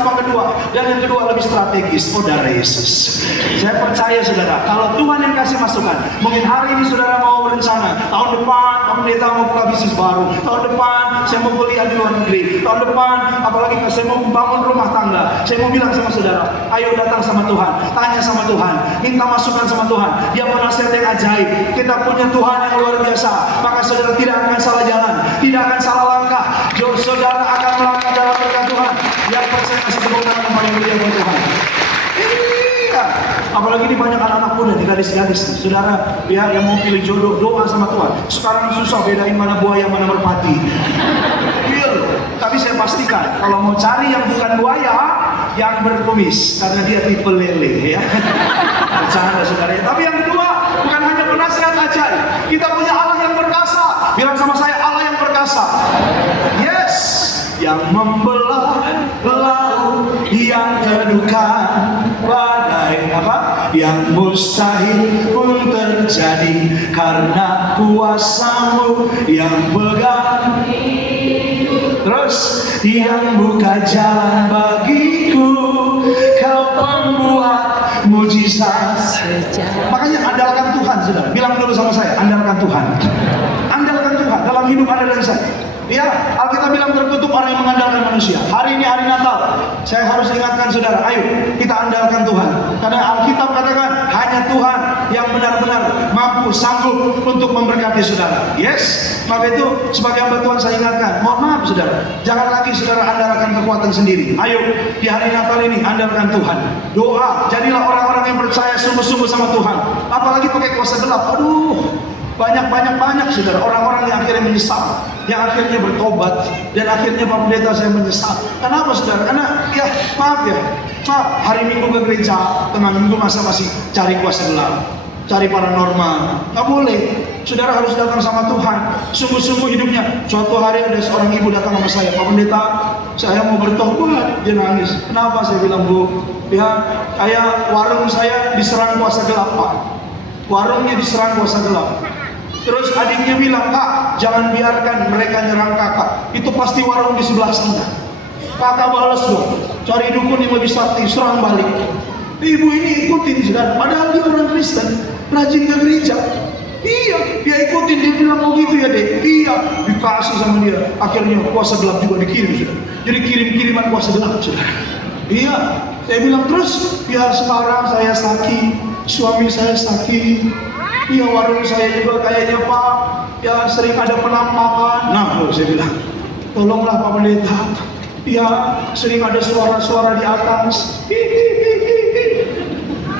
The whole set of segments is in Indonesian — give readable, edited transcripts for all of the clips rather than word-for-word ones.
apa kedua? Dan yang kedua lebih strategis, saudara Yesus. Saya percaya saudara, kalau Tuhan yang kasih masukan, mungkin hari ini saudara mau berencana, tahun depan Pak Pendeta mau buka bisnis baru, tahun depan saya mau kuliah di luar negeri, tahun depan apalagi saya mau membangun rumah tangga. Saya mau bilang sama saudara, ayo datang sama Tuhan, tanya sama Tuhan, minta masukan sama Tuhan. Dia penasihat yang ajaib. Kita punya Tuhan yang luar biasa, maka saudara tidak akan salah jalan, tidak akan salah langkah. Saudara akan melangkah dalam berkat Tuhan. Yang percaya kasih tepuk tangan yang paling mulia buat Tuhan. Iya. Apalagi ini banyak anak-anak muda, gadis-gadis, saudara ya, yang mau pilih jodoh, doa sama Tuhan. Sekarang susah bedain mana buaya mana merpati. Iya. Tapi saya pastikan kalau mau cari yang bukan buaya, yang berkumis, karena dia tipe lele ya. Bercanda saudara. Tapi yang kedua, bukan hanya penasihat ajaib. Kita punya Allah yang perkasa. Bilang sama saya, Allah yang perkasa. Yes, yang membelah laut, yang teduhkan badai apa? Yang mustahil pun terjadi karena kuasa-Mu yang pegang. Terus yang buka jalan bagiku, Kau pembuat mujizat. Makanya andalkan Tuhan, saudara. Bilang dulu sama saya, andalkan Tuhan. Andalkan Tuhan dalam hidup Anda dan saya. Ya, Alkitab bilang terkutuk orang yang mengandalkan manusia. Hari ini hari Natal, saya harus ingatkan saudara, ayo kita andalkan Tuhan. Karena Alkitab katakan hanya Tuhan yang benar-benar mampu, sanggup untuk memberkati saudara. Yes, maka itu sebagai hamba Tuhan saya ingatkan, mohon maaf saudara, jangan lagi saudara andalkan kekuatan sendiri. Ayo di hari Natal ini andalkan Tuhan. Doa, jadilah orang-orang yang percaya sungguh-sungguh sama Tuhan. Apalagi pakai kuasa gelap. Aduh, banyak saudara, orang-orang yang akhirnya menyesal, yang akhirnya bertobat, dan akhirnya Pak Pendeta saya menyesal. Kenapa saudara? Karena ya maaf, hari Minggu ke gereja, tengah minggu masa masih cari kuasa gelap, cari paranormal. Nggak boleh. Saudara harus datang sama Tuhan, sungguh-sungguh hidupnya. Suatu hari ada seorang ibu datang sama saya, Pak Pendeta, saya mau bertobat. Dia nangis. Kenapa? Saya bilang, Bu, ya kayak warung saya diserang kuasa gelap, Pak. Warungnya diserang kuasa gelap. Terus adiknya bilang, Kak, jangan biarkan mereka nyerang kakak. Itu pasti warung di sebelah sana. Kakak balas dong, cari dukun yang lebih sakti, serang balik. Ibu ini ikutin saudara, padahal dia orang Kristen, rajin ke gereja. Iya, dia ikutin, dia bilang, oh gitu ya dek. Iya, dikasih sama dia. Akhirnya kuasa gelap juga dikirim saudara. Jadi kirim-kiriman kuasa gelap saudara. Iya, saya bilang terus, ya sekarang saya sakit, suami saya sakit. Iya, warung saya juga kayaknya Pak, ya sering ada penampakan. Nah, saya bilang, tolonglah Pak Pendeta. Ya, sering ada suara-suara di atas.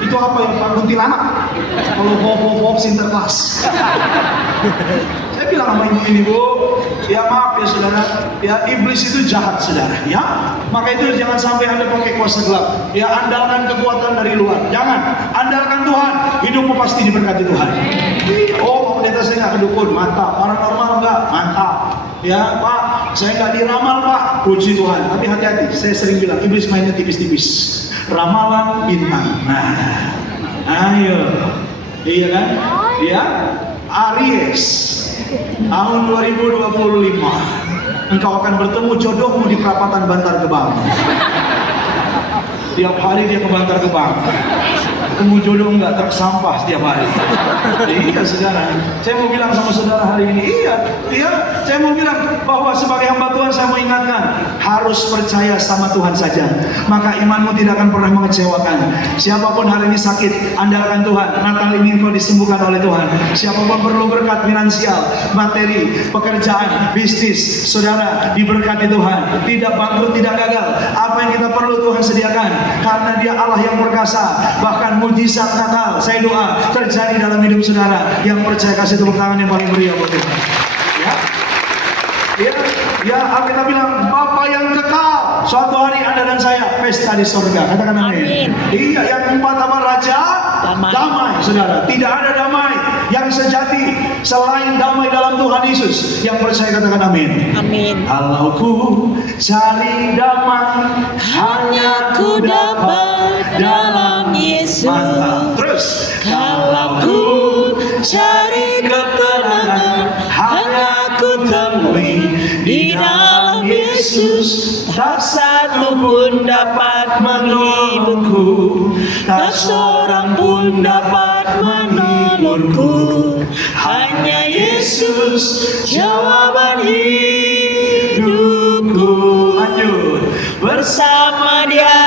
Itu apa ya Pak? Kuntilanak. Kalau hop Sinterklas. Saya bilang sama ibu ini, Bu, ya maaf ya saudara, ya iblis itu jahat saudara, ya. Maka itu jangan sampai Anda pakai kuasa gelap. Ya, andalkan kekuatan dari luar. Jangan, andalkan Tuhan. Hidupmu pasti diberkati Tuhan. Oh, Pak Pendeta saya nggak kedukun, mantap. Paranormal enggak, mantap. Ya Pak, saya nggak diramal Pak, puji Tuhan. Tapi hati-hati, saya sering bilang iblis mainnya tipis-tipis. Ramalan bintang. Nah, ayo, iya kan? Ya, Aries, tahun 2025, engkau akan bertemu jodohmu di perapatan Bantar Gebang. Tiap hari dia ke Bantar Gebang. Ketemu jodoh enggak, truk sampah setiap hari. Iya saudara, saya mau bilang sama saudara hari ini, iya, saya mau bilang bahwa sebagai hamba Tuhan saya mau ingatkan, harus percaya sama Tuhan saja. Maka imanmu tidak akan pernah mengecewakan. Siapapun hari ini sakit, andalkan Tuhan. Natal ini engkau disembuhkan oleh Tuhan. Siapapun perlu berkat finansial, materi, pekerjaan, bisnis, saudara diberkati Tuhan. Tidak bangkrut, tidak gagal. Apa yang kita perlu Tuhan sediakan, karena Dia Allah yang perkasa. Bahkan mujizat Natal, saya doa terjadi dalam hidup saudara. Yang percaya kasih tepuk tangan yang paling meriah buat Tuhan. Ya, Alkitab bilang Bapa yang kekal. Suatu hari Anda dan saya pesta di surga. Katakan amin. Iya, yang keempat apa? Raja damai, saudara. Tidak ada damai yang sejati selain damai dalam Tuhan Yesus. Yang percaya katakan amin. Amin. Kalau ku cari damai, hanya ku dapat dalam Yesus. Mantap. Terus, kalau ku cari ketenangan, hanya ku temui di dalam Yesus. Tak satu pun dapat menghiburku, tak seorang pun dapat menolongku. Hanya Yesus jawaban hidupku. Lanjut. Bersama Dia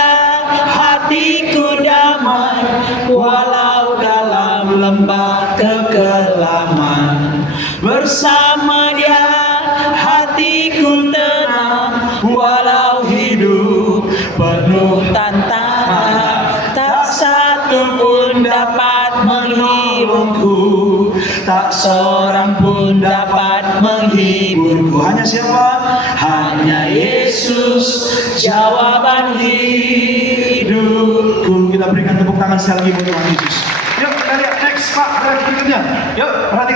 hatiku damai, walau dalam lembah kekelaman. Bersama Dia hatiku tenang, walau hidup penuh tantangan. Tak satu pun dapat menghiburku, tak seorang pun dapat menghiburku. Hanya siapa? Hanya Yesus jawaban hidupku. Kita berikan tepuk tangan sekali lagi buat Tuhan Yesus. Yuk kita lihat next Pak, berikutnya. Yuk perhatikan.